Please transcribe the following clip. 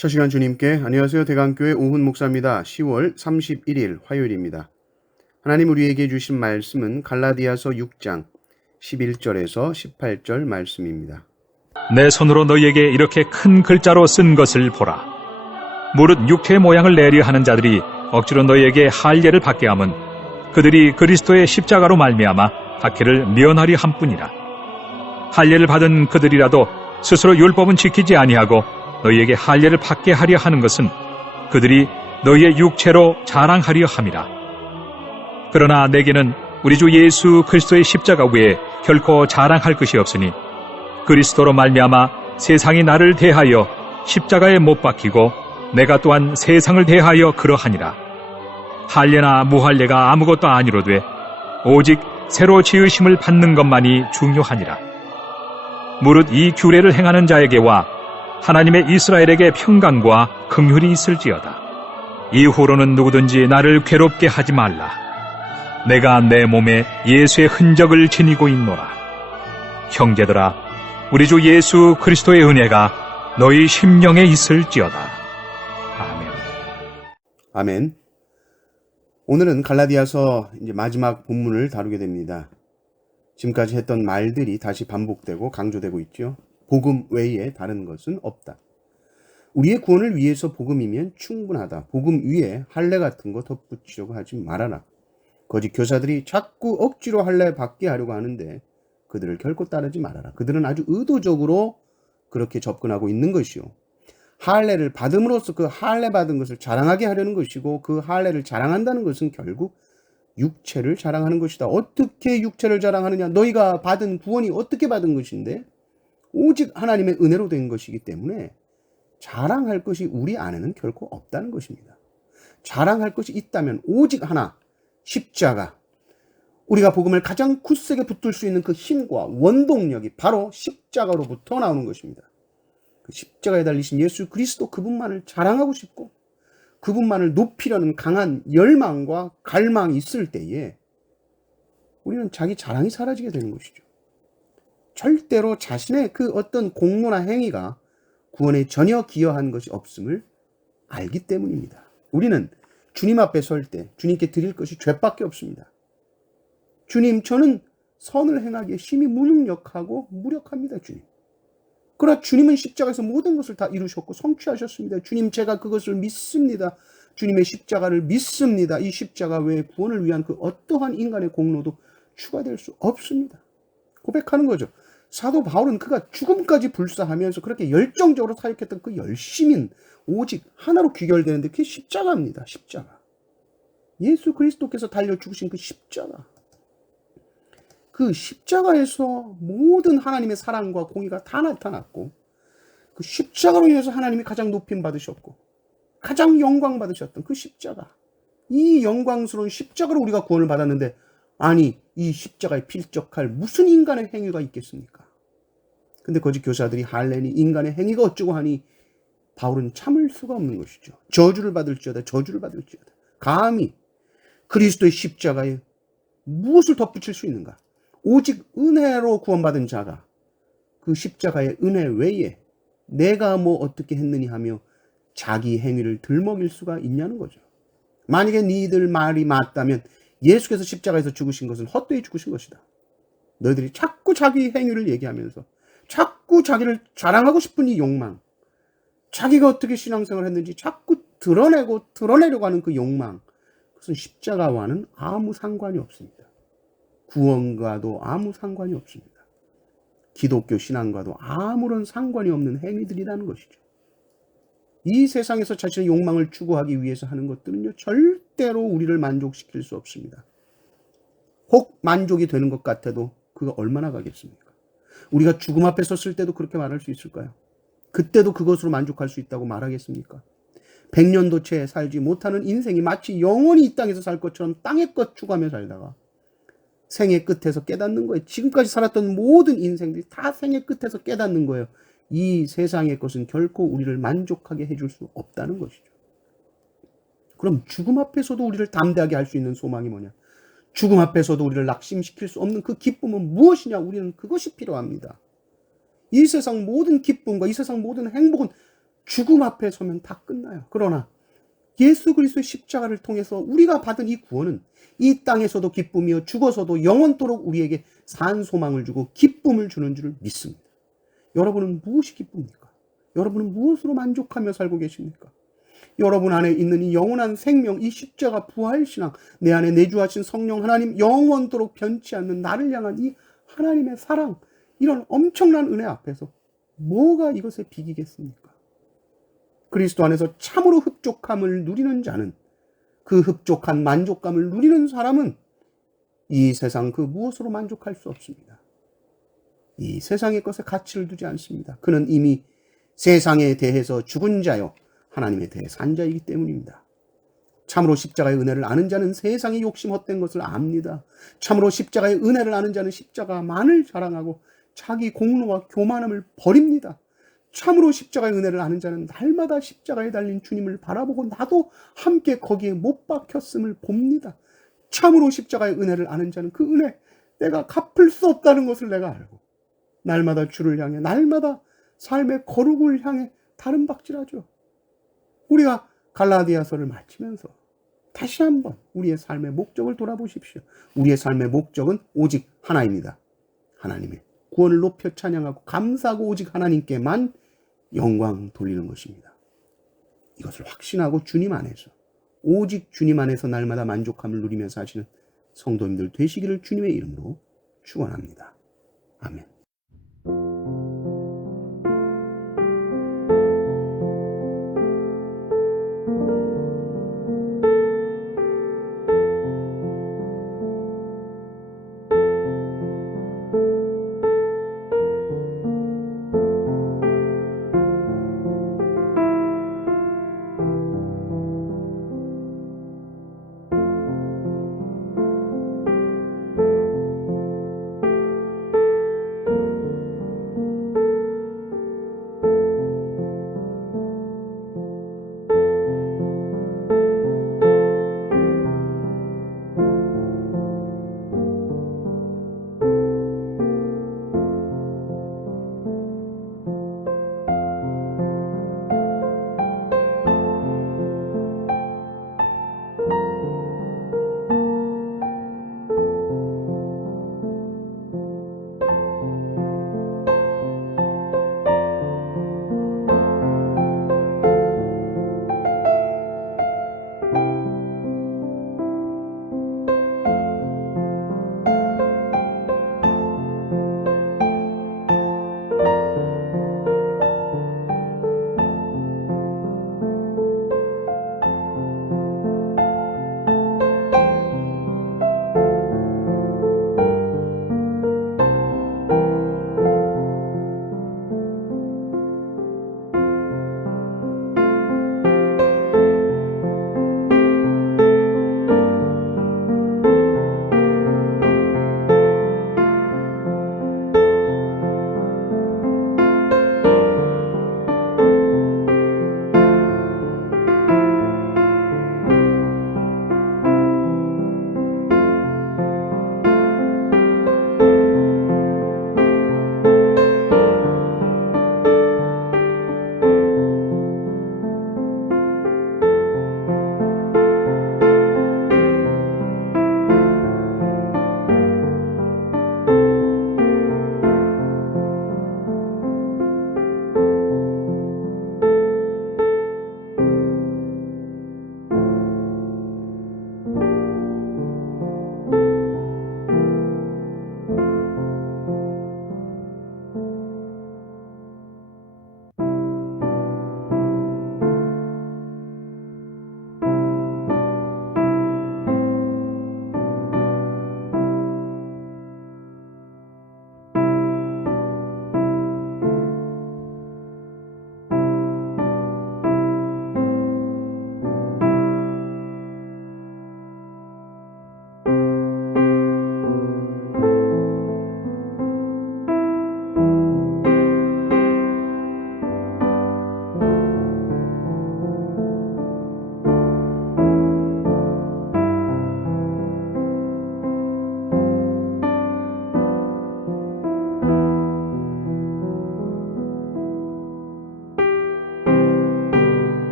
첫 시간 주님께 안녕하세요. 대강교회 오훈 목사입니다. 10월 31일 화요일입니다. 하나님 우리에게 주신 말씀은 갈라디아서 6장 11절에서 18절 말씀입니다. 내 손으로 너희에게 이렇게 큰 글자로 쓴 것을 보라. 무릇 육체의 모양을 내려 하는 자들이 억지로 너희에게 할례를 받게 함은 그들이 그리스도의 십자가로 말미암아 박해를 면하리 함뿐이라. 할례를 받은 그들이라도 스스로 율법은 지키지 아니하고 너희에게 할례를 받게 하려 하는 것은 그들이 너희의 육체로 자랑하려 함이라. 그러나 내게는 우리 주 예수 그리스도의 십자가 외에 결코 자랑할 것이 없으니 그리스도로 말미암아 세상이 나를 대하여 십자가에 못 박히고 내가 또한 세상을 대하여 그러하니라. 할례나 무할례가 아무것도 아니로되 오직 새로 지으심을 받는 것만이 중요하니라. 무릇 이 규례를 행하는 자에게와 하나님의 이스라엘에게 평강과 긍휼이 있을지어다. 이후로는 누구든지 나를 괴롭게 하지 말라. 내가 내 몸에 예수의 흔적을 지니고 있노라. 형제들아, 우리 주 예수 그리스도의 은혜가 너희 심령에 있을지어다. 아멘. 아멘. 오늘은 갈라디아서 이제 마지막 본문을 다루게 됩니다. 지금까지 했던 말들이 다시 반복되고 강조되고 있죠. 복음 외에 다른 것은 없다. 우리의 구원을 위해서 복음이면 충분하다. 복음 위에 할례 같은 거 덧붙이려고 하지 말아라. 거짓 교사들이 자꾸 억지로 할례 받게 하려고 하는데 그들을 결코 따르지 말아라. 그들은 아주 의도적으로 그렇게 접근하고 있는 것이요. 할례를 받음으로써 그 할례 받은 것을 자랑하게 하려는 것이고, 그 할례를 자랑한다는 것은 결국 육체를 자랑하는 것이다. 어떻게 육체를 자랑하느냐? 너희가 받은 구원이 어떻게 받은 것인데 오직 하나님의 은혜로 된 것이기 때문에 자랑할 것이 우리 안에는 결코 없다는 것입니다. 자랑할 것이 있다면 오직 하나, 십자가. 우리가 복음을 가장 굳세게 붙들 수 있는 그 힘과 원동력이 바로 십자가로부터 나오는 것입니다. 그 십자가에 달리신 예수 그리스도, 그분만을 자랑하고 싶고 그분만을 높이려는 강한 열망과 갈망이 있을 때에 우리는 자기 자랑이 사라지게 되는 것이죠. 절대로 자신의 그 어떤 공로나 행위가 구원에 전혀 기여한 것이 없음을 알기 때문입니다. 우리는 주님 앞에 설 때 주님께 드릴 것이 죄밖에 없습니다. 주님, 저는 선을 행하기에 심히 무능력하고 무력합니다, 주님. 그러나 주님은 십자가에서 모든 것을 다 이루셨고 성취하셨습니다. 주님, 제가 그것을 믿습니다. 주님의 십자가를 믿습니다. 이 십자가 외에 구원을 위한 그 어떠한 인간의 공로도 추가될 수 없습니다. 고백하는 거죠. 사도 바울은 그가 죽음까지 불사하면서 그렇게 열정적으로 사역했던 그 열심인 오직 하나로 귀결되는데 그게 십자가입니다. 십자가. 예수 그리스도께서 달려 죽으신 그 십자가. 그 십자가에서 모든 하나님의 사랑과 공의가 다 나타났고, 그 십자가로 인해서 하나님이 가장 높임 받으셨고 가장 영광 받으셨던 그 십자가, 이 영광스러운 십자가로 우리가 구원을 받았는데, 아니 이 십자가에 필적할 무슨 인간의 행위가 있겠습니까? 근데 거짓 교사들이 할례니 인간의 행위가 어쩌고 하니 바울은 참을 수가 없는 것이죠. 저주를 받을지어다, 저주를 받을지어다. 감히 그리스도의 십자가에 무엇을 덧붙일 수 있는가? 오직 은혜로 구원받은 자가 그 십자가의 은혜 외에 내가 뭐 어떻게 했느니 하며 자기 행위를 들먹일 수가 있냐는 거죠. 만약에 니들 말이 맞다면 예수께서 십자가에서 죽으신 것은 헛되이 죽으신 것이다. 너희들이 자꾸 자기 행위를 얘기하면서 자꾸 자기를 자랑하고 싶은 이 욕망, 자기가 어떻게 신앙생활을 했는지 자꾸 드러내려고 하는 그 욕망, 그것은 십자가와는 아무 상관이 없습니다. 구원과도 아무 상관이 없습니다. 기독교 신앙과도 아무런 상관이 없는 행위들이라는 것이죠. 이 세상에서 자신의 욕망을 추구하기 위해서 하는 것들은요, 절대로 우리를 만족시킬 수 없습니다. 혹 만족이 되는 것 같아도 그가 얼마나 가겠습니까? 우리가 죽음 앞에 섰을 때도 그렇게 말할 수 있을까요? 그때도 그것으로 만족할 수 있다고 말하겠습니까? 100년도 채 살지 못하는 인생이 마치 영원히 이 땅에서 살 것처럼 땅의 것 추구하며 살다가 생의 끝에서 깨닫는 거예요. 지금까지 살았던 모든 인생들이 다 생의 끝에서 깨닫는 거예요. 이 세상의 것은 결코 우리를 만족하게 해줄 수 없다는 것이죠. 그럼 죽음 앞에서도 우리를 담대하게 할 수 있는 소망이 뭐냐? 죽음 앞에서도 우리를 낙심시킬 수 없는 그 기쁨은 무엇이냐? 우리는 그것이 필요합니다. 이 세상 모든 기쁨과 이 세상 모든 행복은 죽음 앞에 서면 다 끝나요. 그러나 예수 그리스도의 십자가를 통해서 우리가 받은 이 구원은 이 땅에서도 기쁨이요 죽어서도 영원토록 우리에게 산 소망을 주고 기쁨을 주는 줄을 믿습니다. 여러분은 무엇이 기쁩니까? 여러분은 무엇으로 만족하며 살고 계십니까? 여러분 안에 있는 이 영원한 생명, 이 십자가 부활신앙, 내 안에 내주하신 성령 하나님, 영원토록 변치 않는 나를 향한 이 하나님의 사랑, 이런 엄청난 은혜 앞에서 뭐가 이것에 비기겠습니까? 그리스도 안에서 참으로 흡족함을 누리는 자는, 그 흡족한 만족감을 누리는 사람은 이 세상 그 무엇으로 만족할 수 없습니다. 이 세상의 것에 가치를 두지 않습니다. 그는 이미 세상에 대해서 죽은 자요 하나님에 대해 산 자이기 때문입니다. 참으로 십자가의 은혜를 아는 자는 세상의 욕심 헛된 것을 압니다. 참으로 십자가의 은혜를 아는 자는 십자가만을 자랑하고 자기 공로와 교만함을 버립니다. 참으로 십자가의 은혜를 아는 자는 날마다 십자가에 달린 주님을 바라보고 나도 함께 거기에 못 박혔음을 봅니다. 참으로 십자가의 은혜를 아는 자는 그 은혜, 내가 갚을 수 없다는 것을 내가 알고 날마다 주를 향해, 날마다 삶의 거룩을 향해 다른 박질하죠. 우리가 갈라디아서를 마치면서 다시 한번 우리의 삶의 목적을 돌아보십시오. 우리의 삶의 목적은 오직 하나입니다. 하나님의 구원을 높여 찬양하고 감사하고 오직 하나님께만 영광 돌리는 것입니다. 이것을 확신하고 주님 안에서, 오직 주님 안에서 날마다 만족함을 누리며 사시는 성도님들 되시기를 주님의 이름으로 축원합니다. 아멘.